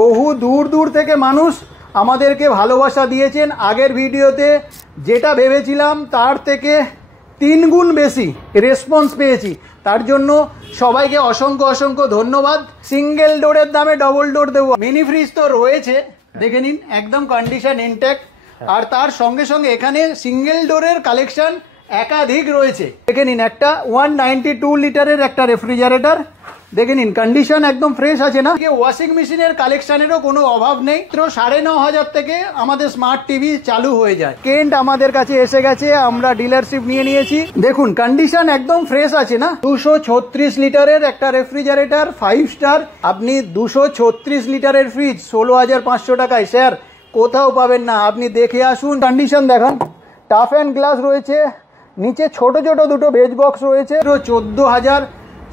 বহু দূর দূর থেকে মানুষ আমাদেরকে ভালোবাসা দিয়েছেন। আগের ভিডিওতে যেটা ভেবেছিলাম তার থেকে 3 গুণ বেশি রেসপন্স পেয়েছি, তার জন্য সবাইকে অসংখ্য অসংখ্য ধন্যবাদ। সিঙ্গেল ডোরের দামে ডবল ডোর দেবো। মিনি ফ্রিজ তো রয়েছে, দেখে নিন, একদম কন্ডিশন ইনট্যাক্ট। আর তার সঙ্গে সঙ্গে এখানে সিঙ্গেল ডোরের কালেকশন একাধিক রয়েছে। দেখে নিন, একটা 192 লিটারের একটা রেফ্রিজারেটর, দেখে নিন কন্ডিশন একদম ফ্রেশ আছে না। ওয়াশিং মেশিনের কালেকশনেরও কোনো অভাব নেই। তো 9,500 থেকে আমাদের স্মার্ট টিভি চালু হয়ে যায়। কেন্ট আমাদের কাছে এসে গেছে, আমরা ডিলারশিপ নিয়ে নিয়েছি। দেখুন কন্ডিশন একদম ফ্রেশ আছে না। 236 লিটারের একটা রেফ্রিজারেটর 5 স্টার। আপনি 236 লিটারের ফ্রিজ 16,500 টাকায় স্যার কোথাও পাবেন না। আপনি দেখে আসুন, কন্ডিশন দেখান। টাফ অ্যান্ড গ্লাস রয়েছে, নিচে ছোট ছোট দুটো বেজ বক্স রয়েছে। 14,000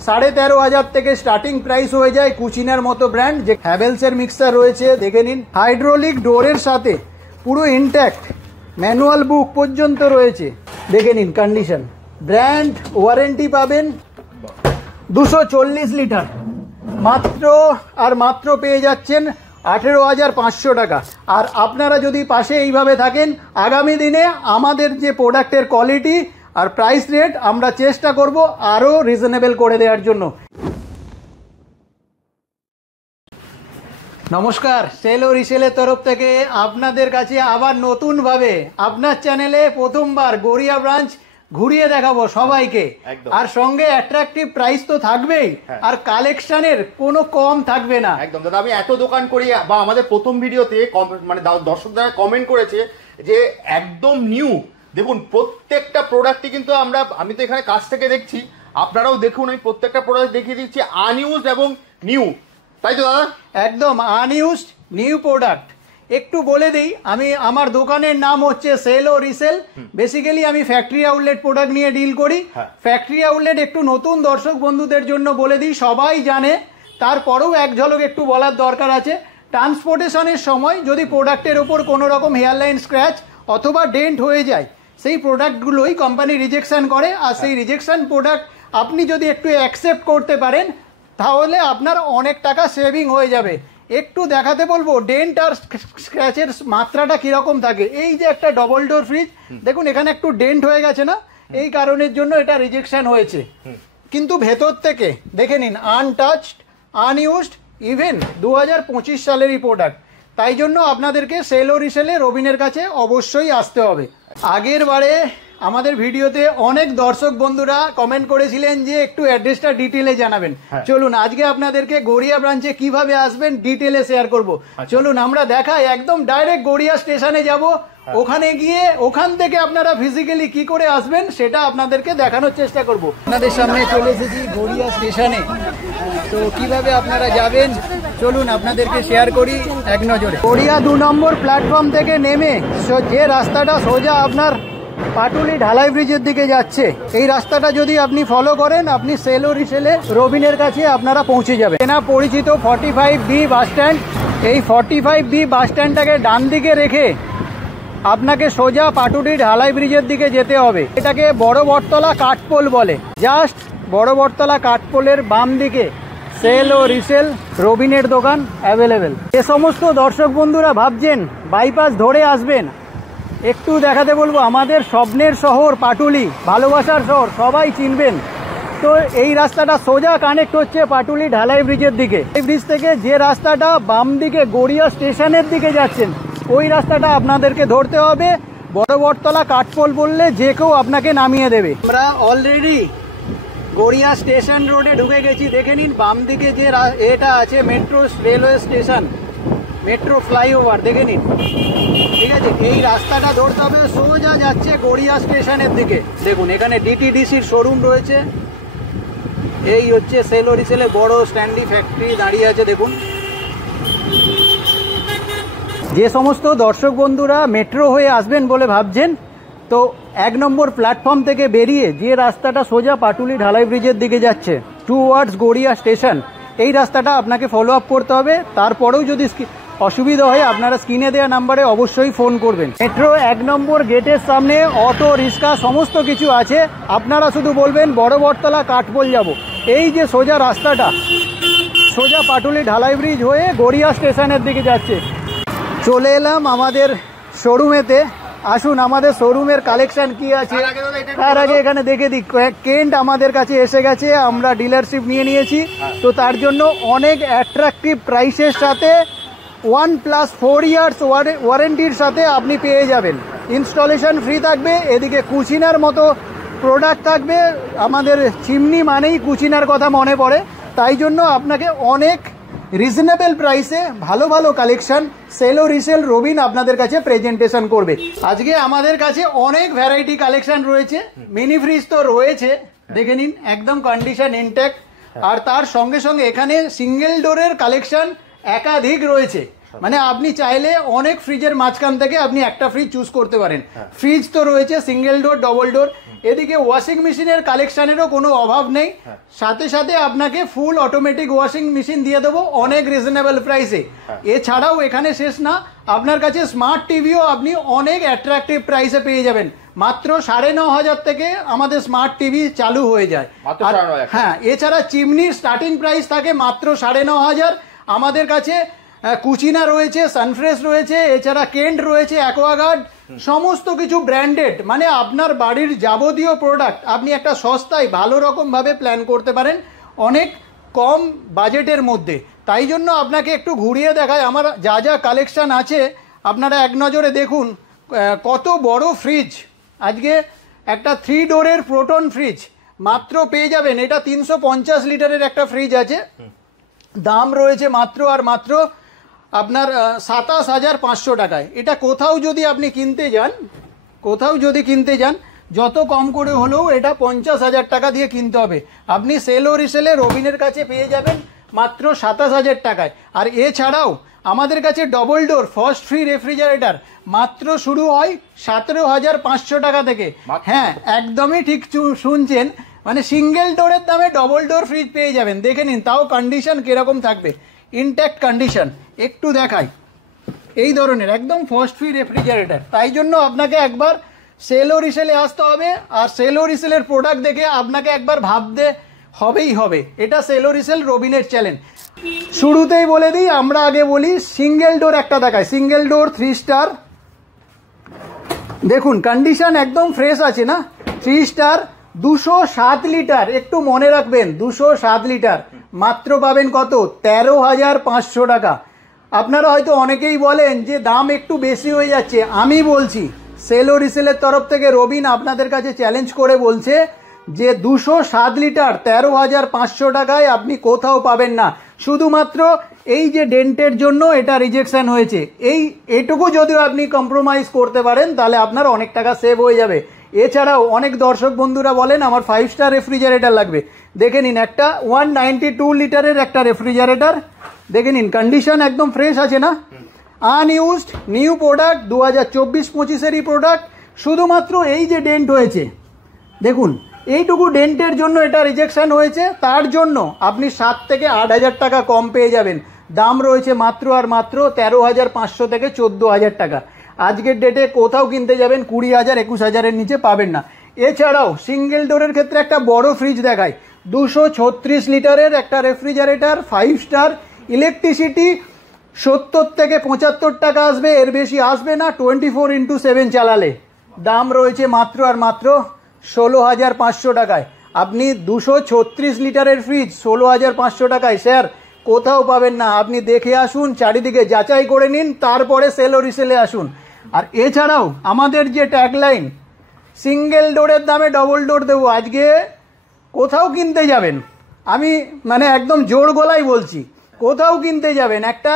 13,500 থেকে স্টার্টিং প্রাইস হয়ে যায়। কুচিনার মতো ব্র্যান্ড, যে হ্যাভেলসের মিক্সার রয়েছে, দেখে নিন। হাইড্রোলিক ডোরের সাথে পুরো ইনট্যাক্ট, ম্যানুয়াল বুক পর্যন্ত রয়েছে, দেখে নিন কন্ডিশন। ব্র্যান্ড ওয়ারেন্টি পাবেন। 240 লিটার মাত্র পেয়ে যাচ্ছেন 18,500 টাকা। আর আপনারা যদি পাশে এইভাবে থাকেন, আগামী দিনে আমাদের যে প্রোডাক্টের কোয়ালিটি আর প্রাইস রেট আমরা চেষ্টা করব আরও রিজনেবল করে দেওয়ার জন্য। নমস্কার, সেল ও রিসেলের তরফ থেকে আপনাদের কাছে আবার নতুনভাবে আপনার চ্যানেলে প্রথমবার গড়িয়া ব্রাঞ্চ ঘুরিয়ে দেখাবো সবাইকে। আর সঙ্গে অ্যাট্রাকটিভ প্রাইস তো থাকবেই, আর কালেকশনের কোনো কম থাকবে না। একদম দাদা, আমি এত দোকান করি, বা আমাদের প্রথম ভিডিওতে মানে দর্শকরা কমেন্ট করেছে যে একদম নিউ। দেখুন প্রত্যেকটা প্রোডাক্টই কিন্তু আমি তো এখানে কাছ থেকে দেখছি, আপনারাও দেখুন, আমি প্রত্যেকটা প্রোডাক্ট দেখিয়ে দিচ্ছি আনইউজড এবং নিউ, তাই তো দাদা? একদম আনইউজড নিউ প্রোডাক্ট। একটু বলে দিই, আমার দোকানের নাম হচ্ছে সেল ও রিসেল। বেসিক্যালি আমি ফ্যাক্টরি আউটলেট প্রোডাক্ট নিয়ে ডিল করি। ফ্যাক্টরি আউটলেট একটু নতুন দর্শক বন্ধুদের জন্য বলে দিই, সবাই জানে, তারপরেও এক ঝলক একটু বলার দরকার আছে। ট্রান্সপোর্টেশনের সময় যদি প্রোডাক্টের ওপর কোনো রকম হেয়ারলাইন স্ক্র্যাচ অথবা ডেন্ট হয়ে যায়, সেই প্রোডাক্টগুলোই কোম্পানি রিজেকশন করে। আর সেই রিজেকশন প্রোডাক্ট আপনি যদি একটু অ্যাকসেপ্ট করতে পারেন, তাহলে আপনার অনেক টাকা সেভিং হয়ে যাবে। একটু দেখাতে বলবো ডেন্ট আর স্ক্র্যাচের মাত্রাটা কিরকম থাকে। এই যে একটা ডবল ডোর ফ্রিজ, দেখুন এখানে একটু ডেন্ট হয়ে গেছে না, এই কারণের জন্য এটা রিজেকশন হয়েছে। কিন্তু ভেতর থেকে দেখে নিন, আনটাচড, আনইউজড, ইভেন 2025 সালেরই প্রোডাক্ট। তাই জন্য আপনাদেরকে সেল ও রিসেলে রবিনের কাছে অবশ্যই আসতে হবে। আগের বারে আমাদের ভিডিওতে অনেক দর্শক বন্ধুরা কমেন্ট করেছিলেন যে একটু অ্যাড্রেসটা ডিটেলে জানাবেন। চলুন আজকে আপনাদেরকে গড়িয়া ব্রাঞ্চে কিভাবে আসবেন ডিটেলে শেয়ার করব। চলুন আমরা দেখাই, একদম ডাইরেক্ট গড়িয়া স্টেশনে যাব, ওখানে গিয়ে ওখান থেকে আপনারা ফিজিক্যালি কি করে আসবেন সেটা আপনাদেরকে দেখানোর চেষ্টা করব। আপনাদের সামনে চলে এসেছি গড়িয়া স্টেশনে, তো কিভাবে আপনারা যাবেন চলুন আপনাদেরকে শেয়ার করি এক নজরে। গড়িয়া 2 নম্বর প্ল্যাটফর্ম থেকে নেমে যে রাস্তাটা সোজা আপনার পাটুলি ঢালাই ব্রিজের দিকে যাচ্ছে, এই রাস্তাটা যদি আপনি ফলো করেন, আপনি সেল ও রিসেলে রবিনের কাছে আপনারা পৌঁছে যাবেন। না পরিচিত 45B বাস স্ট্যান্ড, এই 45B বাস স্ট্যান্ডটাকে ডান দিকে রেখে আপনাকে সোজা পাটুলি ঢালাই ব্রিজের দিকে যেতে হবে। এটাকে বড় বটতলা কাঠপোল বলে। জাস্ট বড় বটতলা কাঠপোলের বাম দিকে সেল ও রিসেল রবিনের দোকান অ্যাভেলেবেল। এ সমস্ত দর্শক বন্ধুরা ভাবছেন বাইপাস ধরে আসবেন, একটু দেখাতে বলবো আমাদের স্বপ্নের শহর পাটুলি, ভালোবাসার শহর, সবাই চিনবেন। তো এই রাস্তাটা সোজা কানেক্ট হচ্ছে পাটুলি ঢালাই ব্রিজের দিকে। এই ব্রিজ থেকে যে রাস্তাটা বাম দিকে গড়িয়া স্টেশনের দিকে যাচ্ছেন, ওই রাস্তাটা আপনাদেরকে ধরতে হবে। বড় বটতলা কাঠপোল বললে যে কেউ আপনাকে নামিয়ে দেবে। আমরা অলরেডি গড়িয়া স্টেশন রোডে ঢুকে গেছি। দেখে নিন বাম দিকে যে এটা আছে metro railway station, metro flyover, দেখে নিন। ঠিক আছে, এই রাস্তাটা ধরতে হবে, সোজা যাচ্ছে গড়িয়া স্টেশনের দিকে। দেখুন এখানে ডিটিডিসির শোরুম রয়েছে। এই হচ্ছে সেল ও রিসেলে বড় স্ট্যান্ডি ফ্যাক্টরি দাঁড়িয়ে আছে, দেখুন। যে সমস্ত দর্শক বন্ধুরা মেট্রো হয়ে আসবেন বলে ভাবছেন, তো 1 নম্বর প্ল্যাটফর্ম থেকে বেরিয়ে যে রাস্তাটা সোজা পাটুলি ঢালাই ব্রিজের দিকে যাচ্ছে টুয়ার্ডস গড়িয়া স্টেশন, এই রাস্তাটা আপনাকে ফলো আপ করতে হবে। তারপরেও যদি অসুবিধা হয় আপনারা স্ক্রিনে দেওয়া নাম্বারে অবশ্যই ফোন করবেন। মেট্রো 1 নম্বর গেটের সামনে অটো, রিক্সা সমস্ত কিছু আছে। আপনারা শুধু বলবেন বড় বটতলা কাঠপোল যাব। এই যে সোজা রাস্তাটা সোজা পাটুলি ঢালাই ব্রিজ হয়ে গড়িয়া স্টেশনের দিকে যাচ্ছে। চলে এলাম আমাদের শোরুমেতে। আসুন আমাদের শোরুমের কালেকশন কি আছে তার আগে এখানে দেখে দিই। কেন্ট আমাদের কাছে এসে গেছে, আমরা ডিলারশিপ নিয়ে নিয়েছি, তো তার জন্য অনেক অ্যাট্রাকটিভ প্রাইসের সাথে 1+4 ইয়ার্স ওয়ারেন্টির সাথে আপনি পেয়ে যাবেন। ইনস্টলেশন ফ্রি থাকবে, এদিকে কুচিনার মতো প্রোডাক্ট থাকবে। আমাদের চিমনি মানেই কুচিনার কথা মনে পড়ে, তাই জন্য আপনাকে অনেক রিজনেবল প্রাইসে ভালো ভালো কালেকশন সেলো রিসেল রবিন আপনাদের কাছে প্রেজেন্টেশন করবে। আজকে আমাদের কাছে অনেক ভ্যারাইটি কালেকশন রয়েছে। মিনি ফ্রিজ তো রয়েছে, দেখে নিন একদম কন্ডিশন ইনট্যাক্ট। আর তার সঙ্গে সঙ্গে এখানে সিঙ্গেল ডোরের কালেকশন একাধিক রয়েছে, মানে আপনি চাইলে অনেক ফ্রিজের মাঝখান থেকে আপনি একটা ফ্রিজ চুজ করতে পারেন। ফ্রিজ তো রয়েছে সিঙ্গেল ডোর, ডবল ডোর। এদিকে ওয়াশিং মেশিনের কালেকশনেরও কোনো অভাব নেই, সাথে সাথে আপনাকে ফুল অটোমেটিক ওয়াশিং মেশিন দিয়ে দেবো অনেক রিজনেবল প্রাইসে। এছাড়াও এখানে শেষ না, আপনার কাছে স্মার্ট টিভিও আপনি অনেক অ্যাট্রাকটিভ প্রাইসে পেয়ে যাবেন। মাত্র 9,500 থেকে আমাদের স্মার্ট টিভি চালু হয়ে যায়। হ্যাঁ, এছাড়া চিমনির স্টার্টিং প্রাইস থাকে মাত্র 9,500। আমাদের কাছে কুচিনা রয়েছে, সানফ্রেশ রয়েছে, এছাড়া কেন্ট রয়েছে, অ্যাকোয়াগার্ড, সমস্ত কিছু ব্র্যান্ডেড। মানে আপনার বাড়ির যাবতীয় প্রোডাক্ট আপনি একটা সস্তায় ভালো রকমভাবে প্ল্যান করতে পারেন অনেক কম বাজেটের মধ্যে। তাই জন্য আপনাকে একটু ঘুরিয়ে দেখায় আমার যা যা কালেকশন আছে। আপনারা এক নজরে দেখুন কত বড় ফ্রিজ। আজকে একটা 3 ডোরের প্রোটন ফ্রিজ মাত্র পেয়ে যাবেন। এটা 350 লিটারের একটা ফ্রিজ আছে, দাম রয়েছে মাত্র আর মাত্র আপনার 27,500 টাকায়। এটা কোথাও যদি আপনি কিনতে যান যত কম করে হলেও এটা 50,000 টাকা দিয়ে কিনতে হবে। আপনি সেলো রিসেলে রবিনের কাছে পেয়ে যাবেন মাত্র 27,000 টাকায়। আর এছাড়াও আমাদের কাছে double door first free refrigerator মাত্র শুরু হয় 17,500 টাকা থেকে। হ্যাঁ, একদমই ঠিক শুনছেন, মানে সিঙ্গেল ডোরের দামে ডবল ডোর ফ্রিজ পেয়ে যাবেন। দেখে নিন, তাও কন্ডিশন কিরকম থাকবে, ইনট্যাক্ট কন্ডিশন। একটু দেখাই, এই ধরনের একদম ফার্স্ট ফ্রি রেফ্রিজারেটর। তাই জন্য আপনাকে একবার সেলো রিসেলে আসতে হবে, আর সেলো রিসেলের প্রোডাক্ট দেখে আপনাকে একবার ভাবতে হবে। এটা সেলো রিসেল রবিনের চ্যালেঞ্জ। শুরুতেই বলে দিই, আমরা আগে বলি সিঙ্গেল ডোর একটা দেখাই। সিঙ্গেল ডোর 3 স্টার, দেখুন কন্ডিশন একদম ফ্রেশ আছে না। 3 স্টার, 207 লিটার, একটু মনে রাখবেন 207 লিটার। মাত্র পাবেন কত? 13,500 টাকা। আপনারা হয়তো অনেকেই বলেন যে দাম একটু বেশি হয়ে যাচ্ছে। আমি বলছি সেলো রিসেলের তরফ থেকে রবিন আপনাদের কাছে চ্যালেঞ্জ করে বলছে যে 207 লিটার 13,500 টাকায় আপনি কোথাও পাবেন না। শুধুমাত্র এই যে ডেন্টের জন্য এটা রিজেকশন হয়েছে, এইটুকু যদিও আপনি কম্প্রোমাইজ করতে পারেন তাহলে আপনার অনেক টাকা সেভ হয়ে যাবে। এছাড়াও অনেক দর্শক বন্ধুরা বলেন আমার 5 স্টার রেফ্রিজারেটর লাগবে। দেখে নিন, একটা 192 লিটারের একটা রেফ্রিজারেটর, দেখে নিন কন্ডিশন একদম ফ্রেশ আছে না, আনইউজড নিউ প্রোডাক্ট, 2024-25-এরই প্রোডাক্ট। শুধুমাত্র এই যে ডেন্ট হয়েছে, দেখুন এইটুকু ডেন্টের জন্য এটা রিজেকশন হয়েছে। তার জন্য আপনি 7 থেকে 8,000 টাকা কম পেয়ে যাবেন। দাম রয়েছে মাত্র আর মাত্র 13,500 থেকে 14,000 টাকা। আজকের ডেটে কোথাও কিনতে যাবেন 20,000 21,000-এর নিচে পাবেন না। এছাড়াও সিঙ্গেল ডোরের ক্ষেত্রে একটা বড় ফ্রিজ দেখায়, 236 লিটারের একটা রেফ্রিজারেটর 5 স্টার। ইলেকট্রিসিটি 70 থেকে 75 টাকা আসবে, এর বেশি আসবে না 24x7 চালালে। দাম রয়েছে মাত্র আর মাত্র 16,500 টাকায়। আপনি 236 লিটারের ফ্রিজ 16,500 টাকায় স্যার কোথাও পাবেন না। আপনি দেখে আসুন, চারিদিকে যাচাই করে নিন, তারপরে সেলো রিসেলে আসুন। আর এছাড়াও আমাদের যে ট্যাগলাইন, সিঙ্গেল ডোরের দামে ডবল ডোর দেবো। আজকে কোথাও কিনতে যাবেন, আমি মানে একদম জোর গলায় বলছি, কোথাও কিনতে যাবেন একটা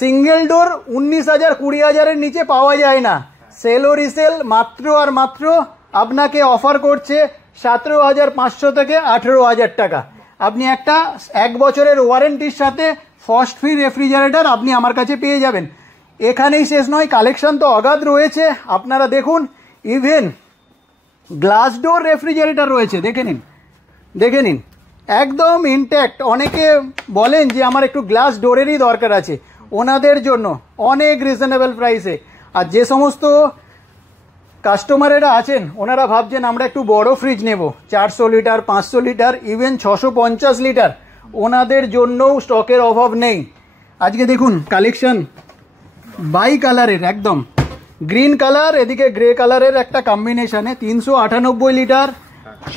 সিঙ্গেল ডোর 19,000 20,000-এর নিচে পাওয়া যায় না। সেলো রিসেল মাত্র আর মাত্র আপনাকে অফার করছে 17,500 থেকে 18,000 টাকা। আপনি একটা 1 বছরের ওয়ারেন্টির সাথে ফার্স্ট ফ্রি রেফ্রিজারেটর আপনি আমার কাছে পেয়ে যাবেন। এখানেই শেষ নয়, কালেকশন তো অগাধ রয়েছে। আপনারা দেখুন, ইভেন গ্লাস ডোর রেফ্রিজারেটর রয়েছে, দেখে নিন একদম ইনট্যাক্ট। অনেকে বলেন যে আমার একটু গ্লাস ডোরেরই দরকার আছে, ওনাদের জন্য অনেক রিজনেবল প্রাইসে। আর যে সমস্ত কাস্টমারেরা আছেন ওনারা ভাবছেন আমরা একটু বড় ফ্রিজ নেব, 400 লিটার 500 লিটার ইভেন 650 লিটার, ওনাদের জন্যও স্টকের অভাব নেই। আজকে দেখুন কালেকশন বাই কালারের, একদম গ্রিন কালার এদিকে গ্রে কালারের একটা কম্বিনেশনে 398 লিটার,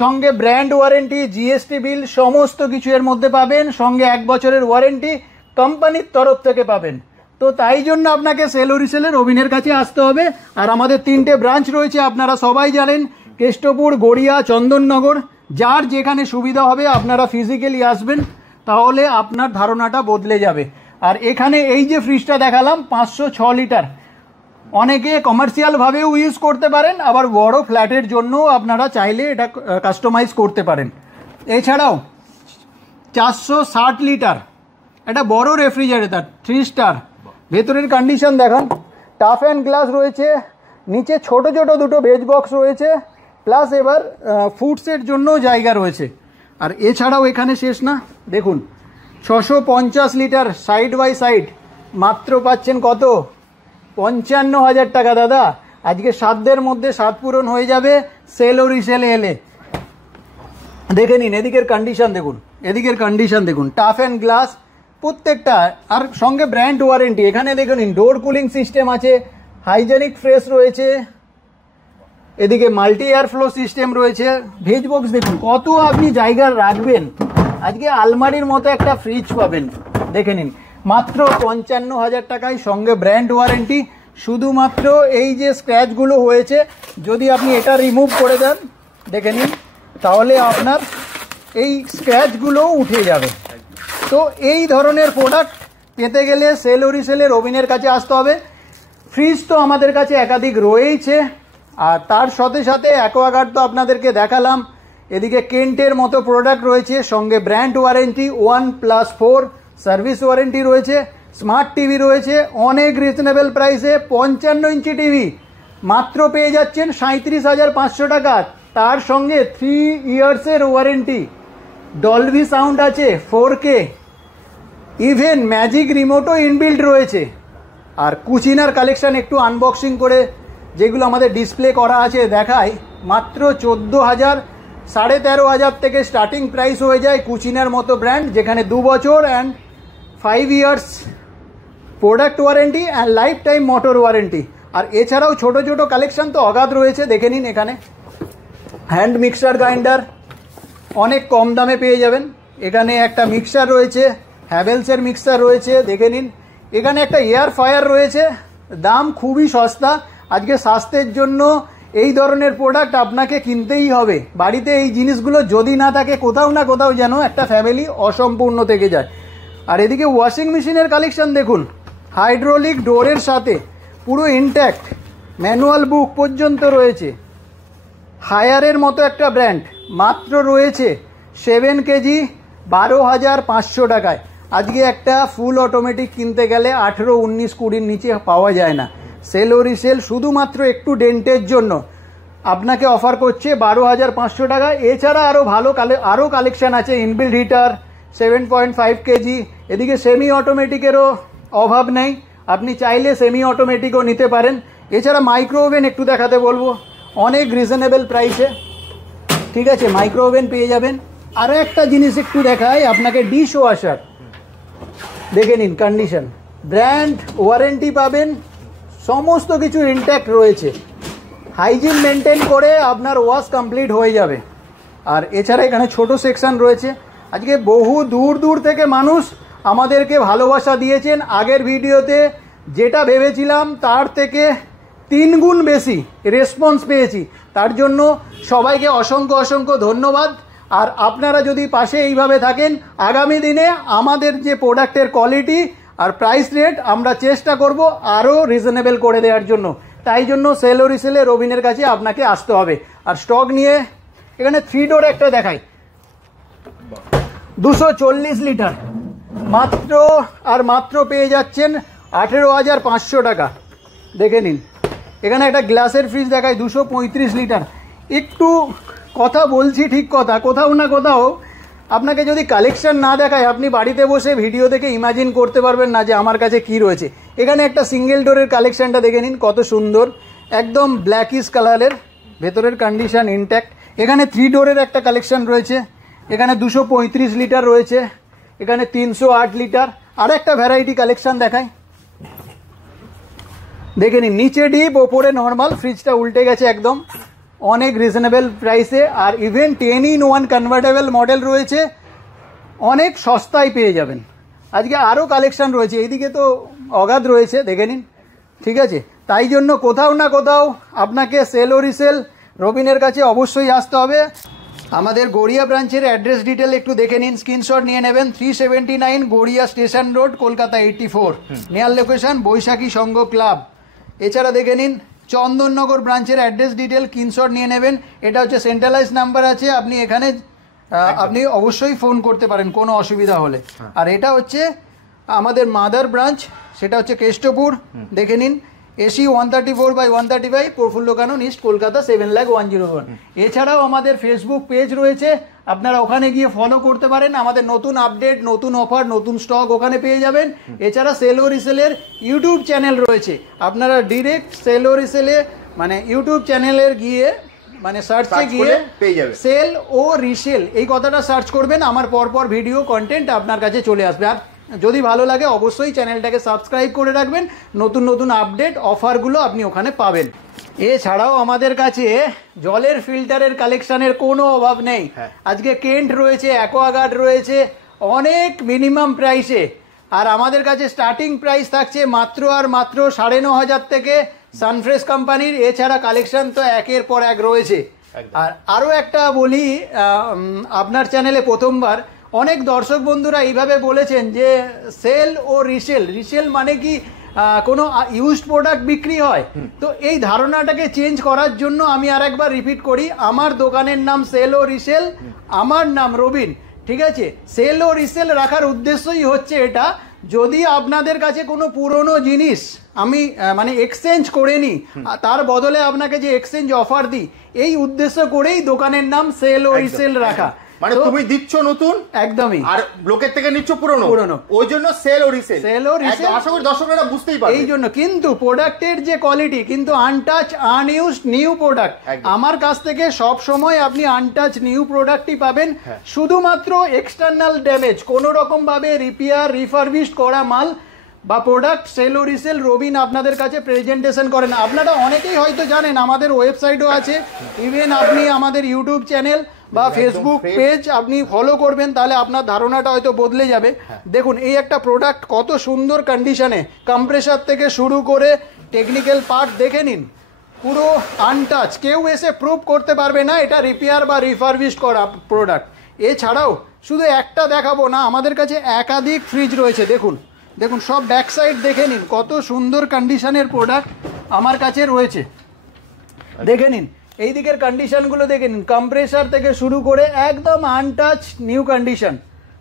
সঙ্গে ব্র্যান্ড ওয়ারেন্টি, জিএসটি বিল, সমস্ত কিছু এর মধ্যে পাবেন, সঙ্গে 1 বছরের ওয়ারেন্টি কোম্পানির তরফ থেকে পাবেন। তো তাই জন্য আপনাকে সেল ও রিসেলের রবিনের কাছে আসতে হবে। আর আমাদের 3টে ব্রাঞ্চ রয়েছে, আপনারা সবাই জানেন, কেষ্টপুর, গড়িয়া, চন্দননগর। যার যেখানে সুবিধা হবে আপনারা ফিজিক্যালি আসবেন, তাহলে আপনার ধারণাটা বদলে যাবে। আর এখানে এই যে ফ্রিজটা দেখালাম 506 লিটার, অনেকে কমার্শিয়ালভাবেও ইউজ করতে পারেন, আবার বড় ফ্ল্যাটের জন্যও আপনারা চাইলে এটা কাস্টমাইজ করতে পারেন। এছাড়াও 460 লিটার একটা বড় রেফ্রিজারেটর 3 স্টার, ভেতরের কন্ডিশন দেখান, টাফ অ্যান্ড গ্লাস রয়েছে, নিচে ছোট ছোট দুটো ভেজ বক্স রয়েছে, প্লাস এবার ফুডসের জন্য জায়গা রয়েছে। আর এছাড়াও এখানে শেষ না, দেখুন 650 লিটার সাইড বাই সাইড মাত্র পাচ্ছেন কত, 55,000 টাকা। দাদা আজকে সাধ্যের মধ্যে সাত পূরণ হয়ে যাবে সেল ও রিসেলে এলে। দেখে নিন এদিকের কন্ডিশন দেখুন, এদিকের কন্ডিশন দেখুন, টাফ অ্যান্ড গ্লাস প্রত্যেকটা, আর সঙ্গে ব্র্যান্ড ওয়ারেন্টি। এখানে দেখে নিন ডোর কুলিং সিস্টেম আছে, হাইজেনিক ফ্রেশ রয়েছে, এদিকে মাল্টি এয়ার ফ্লো সিস্টেম রয়েছে, ভেজ বক্স দেখুন কত আপনি জায়গা রাখবেন। আজকে আলমারির মতো একটা ফ্রিজ পাবেন, দেখে নিন মাত্র 55,000 টাকায়, সঙ্গে ব্র্যান্ড ওয়ারেন্টি। শুধুমাত্র এই যে স্ক্র্যাচগুলো হয়েছে যদি আপনি এটা রিমুভ করে দেন, দেখে নিন, তাহলে আপনার এই স্ক্র্যাচগুলোও উঠে যাবে। তো এই ধরনের প্রোডাক্ট পেতে গেলে সেল ও রিসেলে রবিনের কাছে আসতে হবে। ফ্রিজ তো আমাদের কাছে একাধিক রয়েইছে, আর তার সাথে সাথে অ্যাকোয়াগার্ড তো আপনাদেরকে দেখালাম, এদিকে কেন্টের মতো প্রোডাক্ট রয়েছে, সঙ্গে ব্র্যান্ড ওয়ারেন্টি 1+4 সার্ভিস ওয়ারেন্টি রয়েছে, স্মার্ট টিভি রয়েছে অনেক রিজনেবল প্রাইসে। 55 ইঞ্চি টিভি মাত্র পেয়ে যাচ্ছেন 37,500 টাকা, তার সঙ্গে 3 ইয়ার্সের ওয়ারেন্টি, ডলবি সাউন্ড আছে 4K, ইভেন ম্যাজিক রিমোটও ইনবিল্ড রয়েছে। আর কুচিনার কালেকশন একটু আনবক্সিং করে যেগুলো আমাদের ডিসপ্লে করা আছে দেখায়, মাত্র 14,000, 13,500 থেকে স্টার্টিং প্রাইস হয়ে যায় কুচিনার মতো ব্র্যান্ড, যেখানে 2 বছর and 5 years product warranty and lifetime motor warranty. আর এছাড়াও ছোট ছোট কালেকশন তো অগাধ রয়েছে, দেখে নিন এখানে হ্যান্ড মিক্সার গ্রাইন্ডার অনেক কম দামে পেয়ে যাবেন। এখানে একটা মিক্সার রয়েছে, হ্যাভেলসের মিক্সার রয়েছে, দেখে নিন। এখানে একটা এয়ার ফ্রায়ার রয়েছে, দাম খুবই সস্তা। আজকে স্বাস্থ্যের জন্য এই ধরনের প্রোডাক্ট আপনাকে কিনতেই হবে। বাড়িতে এই জিনিসগুলো যদি না থাকে, কোথাও না কোথাও যেন একটা ফ্যামিলি অসম্পূর্ণ থেকে যায়। আর এদিকে ওয়াশিং মেশিনের কালেকশন দেখুন, হাইড্রোলিক ডোরের সাথে পুরো ইনট্যাক্ট, ম্যানুয়াল বুক পর্যন্ত রয়েছে। হায়ারের মতো একটা ব্র্যান্ড, মাত্র রয়েছে 7 কেজি 12,500 টাকায়। আজকে একটা ফুল অটোমেটিক কিনতে গেলে 18, 19, 20 নিচে পাওয়া যায় না। সেল ও রিসেল শুধুমাত্র একটু ডেন্টের জন্য আপনাকে অফার করছে 12,500 টাকা। এছাড়া আরও কালেকশন আছে, ইনবিল্ড হিটার 7.5 কেজি, এদিকে সেমি অটোমেটিকেরও অভাব নেই, আপনি চাইলে সেমি অটোমেটিকও নিতে পারেন। এছাড়া মাইক্রো ওভেন একটু দেখাতে বলবো, অনেক রিজনেবল প্রাইসে, ঠিক আছে, মাইক্রো ওভেন পেয়ে যাবেন। আরও একটা জিনিস একটু দেখাই আপনাকে, ডিশ ওয়াশার দেখে নিন কন্ডিশন, ব্র্যান্ড ওয়ারেন্টি পাবেন, সমস্ত কিছু ইনট্যাক্ট রয়েছে, হাইজিন মেনটেন করে আপনার ওয়াশ কমপ্লিট হয়ে যাবে। আর এছাড়া এখানে ছোট সেকশন রয়েছে। আজকে বহু দূর দূর থেকে মানুষ আমাদেরকে ভালোবাসা দিয়েছেন। আগের ভিডিওতে যেটা ভেবেছিলাম তার থেকে 3 গুণ বেশি রেসপন্স পেয়েছি, তার জন্য সবাইকে অসংখ্য অসংখ্য ধন্যবাদ। আর আপনারা যদি পাশে এইভাবে থাকেন, আগামী দিনে আমাদের যে প্রোডাক্টের কোয়ালিটি আর প্রাইস রেট আমরা চেষ্টা করব আরও রিজনেবল করে দেওয়ার জন্য। তাই জন্য সেল ও রিসেলে রবিনের কাছে আপনাকে আসতে হবে। আর স্টক নিয়ে এখানে 3 ডোর একটা দেখাই, 240 লিটার মাত্র পেয়ে যাচ্ছেন 18,500 টাকা, দেখে নিন। এখানে একটা গ্লাসের ফ্রিজ দেখাই 235 লিটার। একটু কথা বলছি ঠিক কথা, কোথাও না কোথাও আপনাকে যদি কালেকশন না দেখায়, আপনি বাড়িতে বসে ভিডিও দেখে ইমাজিন করতে পারবেন না যে আমার কাছে কি রয়েছে। এখানে একটা সিঙ্গেল ডোরের কালেকশনটা দেখে নিন, কত সুন্দর, একদম ব্ল্যাকিশ কালারের, ভেতরের কন্ডিশন ইনট্যাক্ট। এখানে 3 ডোরের একটা কালেকশন রয়েছে, এখানে 235 লিটার রয়েছে, এখানে 308 লিটার। আর একটা ভ্যারাইটি কালেকশন দেখায়, দেখে নিন, নিচে ডিপ ওপরে নর্মাল, ফ্রিজটা উল্টে গেছে একদম, অনেক রিজনেবল প্রাইসে। আর ইভেন 10-in-1 কনভার্টেবল মডেল রয়েছে, অনেক সস্তায় পেয়ে যাবেন। আজকে আরও কালেকশন রয়েছে, এইদিকে তো অগাধ রয়েছে, দেখে নিন, ঠিক আছে। তাই জন্য কোথাও না কোথাও আপনাকে সেল ও রিসেল রবিনের কাছে অবশ্যই আসতে হবে। আমাদের গড়িয়া ব্রাঞ্চের অ্যাড্রেস ডিটেল একটু দেখে নিন, স্ক্রিনশট নিয়ে নেবেন। 379 Garia station road, Kolkata 84, near location Baishakhi Sangha club. এছাড়া দেখে নিন চন্দননগর ব্রাঞ্চের অ্যাড্রেস ডিটেল, স্ক্রিনশট নিয়ে নেবেন। এটা হচ্ছে সেন্ট্রালাইজ নাম্বার আছে, আপনি এখানে আপনি অবশ্যই ফোন করতে পারেন কোনো অসুবিধা হলে। আর এটা হচ্ছে আমাদের মাদার ব্রাঞ্চ, সেটা হচ্ছে কেষ্টপুর, দেখে নিন, এসি 134/135, প্রফুল্ল কানন ইস্ট, কলকাতা 7,01,001। এছাড়াও আমাদের ফেসবুক পেজ রয়েছে, আপনারা ওখানে গিয়ে ফলো করতে পারেন। আমাদের নতুন আপডেট, নতুন অফার, নতুন স্টক ওখানে পেয়ে যাবেন। এছাড়া সেল ও রিসেলের ইউটিউব চ্যানেল রয়েছে, আপনারা ডিরেক্ট সেল ও রিসেলে মানে ইউটিউব চ্যানেলের গিয়ে মানে সার্চে গিয়ে সেল ও রিসেল এই কথাটা সার্চ করবেন, আমার পরপর ভিডিও কন্টেন্ট আপনার কাছে চলে আসবে। আর যদি ভালো লাগে অবশ্যই চ্যানেলটাকে সাবস্ক্রাইব করে রাখবেন, নতুন নতুন আপডেট অফারগুলো আপনি ওখানে পাবেন। এছাড়াও আমাদের কাছে জলের ফিল্টারের কালেকশনের কোনো অভাব নেই। আজকে কেন্ট রয়েছে, অ্যাকোয়াগার্ড রয়েছে, অনেক মিনিমাম প্রাইসে। আর আমাদের কাছে স্টার্টিং প্রাইস থাকছে মাত্র আর মাত্র 9,500 থেকে সানফ্রেশ কোম্পানির। এছাড়া কালেকশন তো একের পর এক রয়েছে। আর আরও একটা বলি, আপনার চ্যানেলে প্রথমবার অনেক দর্শক বন্ধুরা এইভাবে বলেছেন যে সেল ও রিসেল, রিসেল মানে কি কোনো ইউজড প্রোডাক্ট বিক্রি হয়? তো এই ধারণাটাকে চেঞ্জ করার জন্য আমি আর একবার রিপিট করি, আমার দোকানের নাম সেল ও রিসেল, আমার নাম রবিন, ঠিক আছে। সেল ও রিসেল রাখার উদ্দেশ্যই হচ্ছে এটা, যদি আপনাদের কাছে কোনো পুরনো জিনিস আমি মানে এক্সচেঞ্জ করে নিই, তার বদলে আপনাকে যে এক্সচেঞ্জ অফার দিই, এই উদ্দেশ্য করেই দোকানের নাম সেল ও রিসেল রাখা। মানে তুমি দিচ্ছ নতুন, একদমই, আর লোকের থেকে নিচ্ছ পুরনো, ওই জন্য সেল ও রিসেল। সেল ও রিসেল আশা করি দর্শকরা বুঝতেই পারবে। এই জন্য কিন্তু প্রোডাক্টের যে কোয়ালিটি কিন্তু আনটাচ আনইউজড নিউ প্রোডাক্ট, আমার কাছ থেকে সব সময় আপনি আনটাচ নিউ প্রোডাক্টই পাবেন। শুধুমাত্র এক্সটার্নাল ড্যামেজ, কোনো রকম ভাবে রিপেয়ার রিফারবিশড করা মাল বা প্রোডাক্ট সেল ও রিসেল রবিন আপনাদের কাছে প্রেজেন্টেশন করেন। আপনারা অনেকেই হয়তো জানেন আমাদের ওয়েবসাইটও আছে, ইভেন আপনি আমাদের ইউটিউব চ্যানেল বা ফেসবুক পেজ আপনি ফলো করবেন, তাহলে আপনার ধারণাটা হয়তো বদলে যাবে। দেখুন এই একটা প্রোডাক্ট কত সুন্দর কন্ডিশনে, কম্প্রেসার থেকে শুরু করে টেকনিক্যাল পার্ট দেখে নিন, পুরো আনটাচ, কেউ এসে প্রুভ করতে পারবে না এটা রিপেয়ার বা রিফারবিশ করা প্রোডাক্ট। এছাড়াও শুধু একটা দেখাবো না, আমাদের কাছে একাধিক ফ্রিজ রয়েছে। দেখুন দেখুন সব ব্যাক সাইড দেখে নিন, কত সুন্দর কন্ডিশনের প্রোডাক্ট আমার কাছে রয়েছে, দেখে নিন। এই দিকের কন্ডিশনগুলো দেখে নিন, কম্প্রেসার থেকে শুরু করে একদম আনটাচ নিউ কন্ডিশন,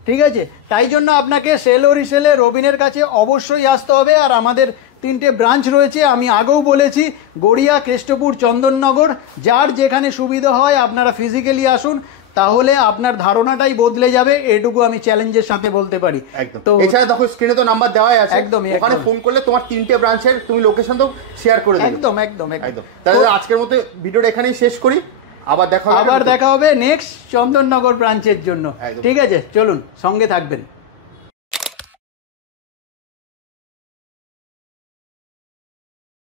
ঠিক আছে। তাই জন্য আপনাকে সেল ও রিসেলে রবিনের কাছে অবশ্যই আসতে হবে। আর আমাদের 3টে ব্রাঞ্চ রয়েছে, আমি আগেও বলেছি, গড়িয়া, কেষ্টপুর, চন্দননগর। যার যেখানে সুবিধা হয় আপনারা ফিজিক্যালি আসুন, তাহলে আপনার ধারণাটাই বদলে যাবে, এটুকু আমি চ্যালেঞ্জের সাথে বলতে পারি। তো এছাড়া দেখো স্ক্রিনে তো নাম্বার দেওয়াই আছে, একদমই, ওখানে ফোন করলে তোমার 3টে ব্রাঞ্চের তুমি লোকেশন তো শেয়ার করে দেবে। একদম একদম একদম। তাহলে আজকের মতো ভিডিওটা এখানেই শেষ করি, আবার দেখা হবে নেক্সট চন্দননগর ব্রাঞ্চের জন্য, ঠিক আছে। চলুন, সঙ্গে থাকবেন।